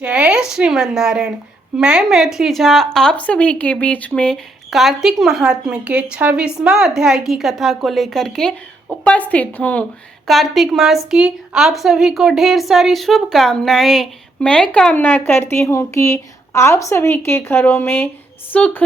जय श्रीमन नारायण। मैं मैथिली झा आप सभी के बीच में कार्तिक महात्म्य के 26वां अध्याय की कथा को लेकर के उपस्थित हूँ। कार्तिक मास की आप सभी को ढेर सारी शुभकामनाएं। मैं कामना करती हूँ कि आप सभी के घरों में सुख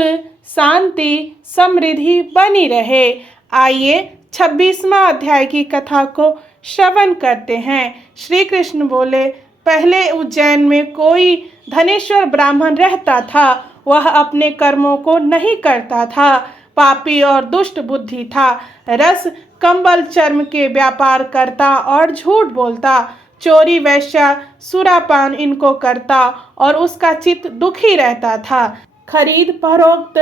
शांति समृद्धि बनी रहे। आइए 26वां अध्याय की कथा को श्रवण करते हैं। श्री कृष्ण बोले, पहले उज्जैन में कोई धनेश्वर ब्राह्मण रहता था। वह अपने कर्मों को नहीं करता था, पापी और दुष्ट बुद्धि था। रस कंबल चर्म के व्यापार करता और झूठ बोलता, चोरी वैश्या सुरापान इनको करता और उसका चित्त दुखी रहता था। खरीद फरोख्त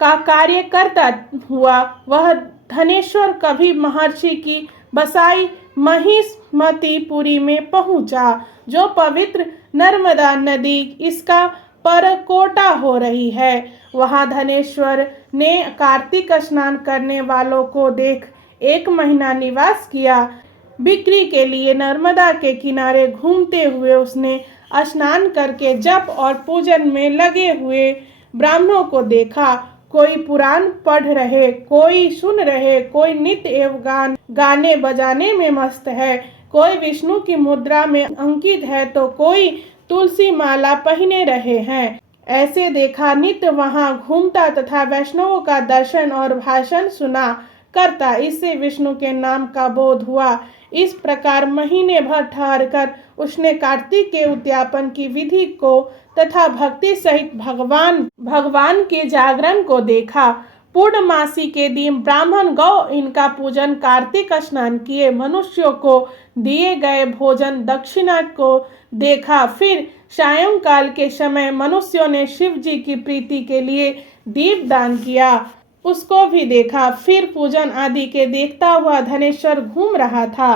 का कार्य करता हुआ वह धनेश्वर कभी महर्षि की बसाई महिष्मतिपुरी में पहुंचा, जो पवित्र नर्मदा नदी इसका परकोटा हो रही है। वहां धनेश्वर ने कार्तिक स्नान करने वालों को देख 1 महीना निवास किया। बिक्री के लिए नर्मदा के किनारे घूमते हुए उसने स्नान करके जप और पूजन में लगे हुए ब्राह्मणों को देखा। कोई पुराण पढ़ रहे, कोई सुन रहे, कोई नित्य एवं गाने बजाने में मस्त है, कोई विष्णु की मुद्रा में अंकित है, तो कोई तुलसी माला पहने रहे हैं। ऐसे देखा नित्य वहां घूमता तथा वैष्णवों का दर्शन और भाषण सुना करता। इससे विष्णु के नाम का बोध हुआ। इस प्रकार महीने भर ठहरकर उसने कार्तिक के उद्यापन की विधि को तथा भक्ति सहित भगवान के जागरण को देखा। पूर्णमासी के दिन ब्राह्मण गौ इनका पूजन, कार्तिक स्नान किए, मनुष्यों को दिए गए भोजन दक्षिणा को देखा। फिर सायंकाल के समय मनुष्यों ने शिव जी की प्रीति के लिए दीप दान किया, उसको भी देखा। फिर पूजन आदि के देखता हुआ धनेश्वर घूम रहा था,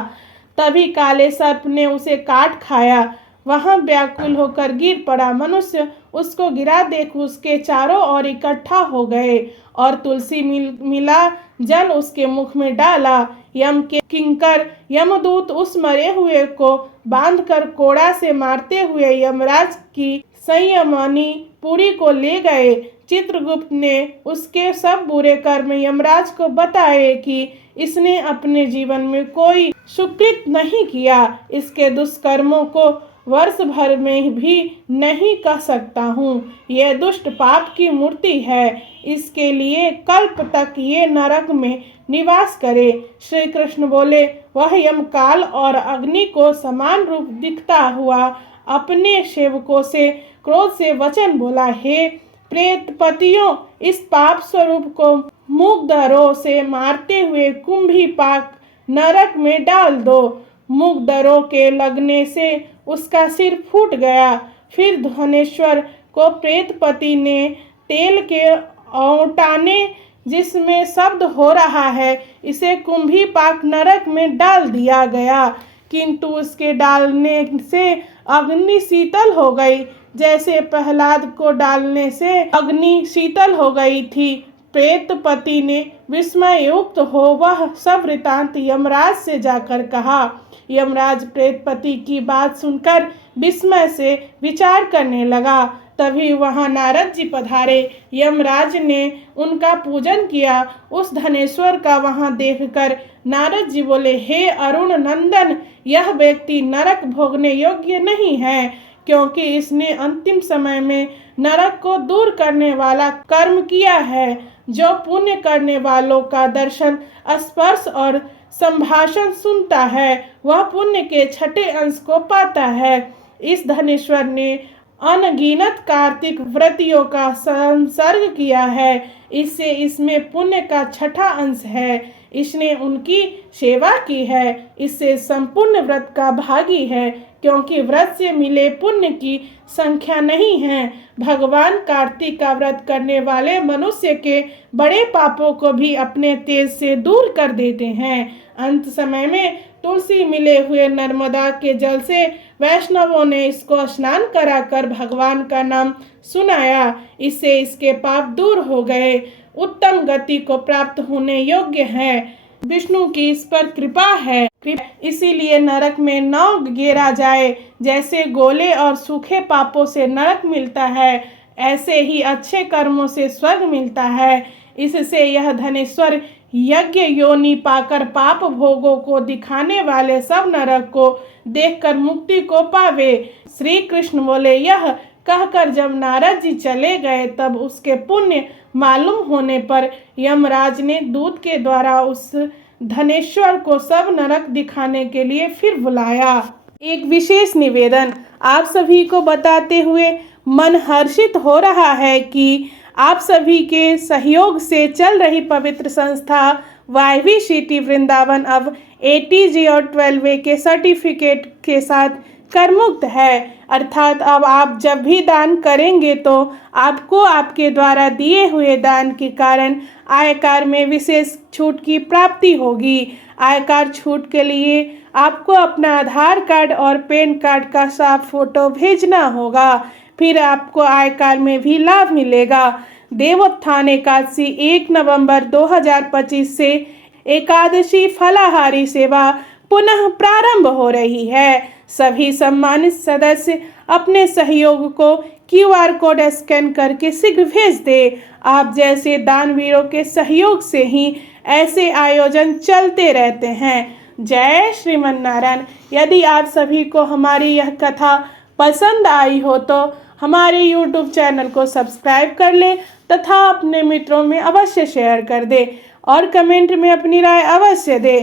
तभी काले सर्प ने उसे काट खाया। वहां व्याकुल होकर गिर पड़ा। मनुष्य उसको गिरा देख उसके चारों ओर इकट्ठा हो गए और तुलसी मिला जल उसके मुख में डाला। यम के किंकर यमदूत उस मरे हुए को बांधकर कोड़ा से मारते हुए यमराज की संयमनी पुरी को ले गए। चित्रगुप्त ने उसके सब बुरे कर्म यमराज को बताए कि इसने अपने जीवन में कोई सुकृत नहीं किया। इसके दुष्कर्मों को वर्ष भर में भी नहीं कह सकता हूँ। यह दुष्ट पाप की मूर्ति है, इसके लिए कल्प तक ये नरक में निवास करे। श्री कृष्ण बोले, वह यमकाल और अग्नि को समान रूप दिखता हुआ अपने सेवकों से क्रोध से वचन बोला, हे प्रेतपतियों, इस पाप स्वरूप को मुगदरों से मारते हुए कुंभी पाक नरक में डाल दो। मुगदरों के लगने से उसका सिर फूट गया। फिर धनेश्वर को प्रेतपति ने तेल के औटाने जिसमें शब्द हो रहा है, इसे कुंभी पाक नरक में डाल दिया गया, किंतु उसके डालने से अग्नि शीतल हो गई, जैसे प्रहलाद को डालने से अग्नि शीतल हो गई थी। प्रेतपति ने विस्मय युक्त हो वह सब वृतांत यमराज से जाकर कहा। यमराज प्रेतपति की बात सुनकर विस्मय से विचार करने लगा। तभी वहां नारद जी पधारे। यमराज ने उनका पूजन किया। उस धनेश्वर का वहां देखकर नारद जी बोले, हे अरुण नंदन, यह व्यक्ति नरक भोगने योग्य नहीं है, क्योंकि इसने अंतिम समय में नरक को दूर करने वाला कर्म किया है। जो पुण्य करने वालों का दर्शन स्पर्श और संभाषण सुनता है, वह पुण्य के 6ठे अंश को पाता है। इस धनेश्वर ने अनगिनत कार्तिक व्रतियों का संसर्ग किया है, इससे इसमें पुण्य का 6ठा अंश है। इसने उनकी सेवा की है, इससे संपूर्ण व्रत का भागी है, क्योंकि व्रत से मिले पुण्य की संख्या नहीं है। भगवान कार्तिक का व्रत करने वाले मनुष्य के बड़े पापों को भी अपने तेज से दूर कर देते हैं। अंत समय में तुलसी मिले हुए नर्मदा के जल से वैष्णवों ने इसको स्नान कराकर भगवान का नाम सुनाया, इससे इसके पाप दूर हो गए, उत्तम गति को प्राप्त होने योग्य है। विष्णु की इस पर कृपा है। इसीलिए नरक में न गिरा जाए। जैसे गोले और सूखे पापों से नरक मिलता है, ऐसे ही अच्छे कर्मों से स्वर्ग मिलता है। इससे यह धनेश्वर यज्ञ योनि पाकर पाप भोगों को दिखाने वाले सब नरक को देखकर मुक्ति को पावे। श्री कृष्ण बोले, यह कहकर जब नारद जी चले गए तब उसके पुण्य मालूम होने पर यमराज ने दूत के द्वारा उस धनेश्वर को सब नरक दिखाने के लिए फिर बुलाया। एक विशेष निवेदन आप सभी को बताते हुए मन हर्षित हो रहा है कि आप सभी के सहयोग से चल रही पवित्र संस्था YVCT वृंदावन अब ATG और 12A के सर्टिफिकेट के साथ करमुक्त है। अर्थात अब आप जब भी दान करेंगे तो आपको आपके द्वारा दिए हुए दान के कारण आयकर में विशेष छूट की प्राप्ति होगी। आयकर छूट के लिए आपको अपना आधार कार्ड और पैन कार्ड का साफ फोटो भेजना होगा, फिर आपको आयकर में भी लाभ मिलेगा। देवोत्थान एकादशी 1 नवंबर 2025 से एकादशी फलाहारी सेवा पुनः प्रारंभ हो रही है। सभी सम्मानित सदस्य अपने सहयोग को QR कोड स्कैन करके शीघ्र भेज दे। आप जैसे दानवीरों के सहयोग से ही ऐसे आयोजन चलते रहते हैं। जय श्रीमन नारायण। यदि आप सभी को हमारी यह कथा पसंद आई हो तो हमारे YouTube चैनल को सब्सक्राइब कर ले तथा अपने मित्रों में अवश्य शेयर कर दे और कमेंट में अपनी राय अवश्य दे।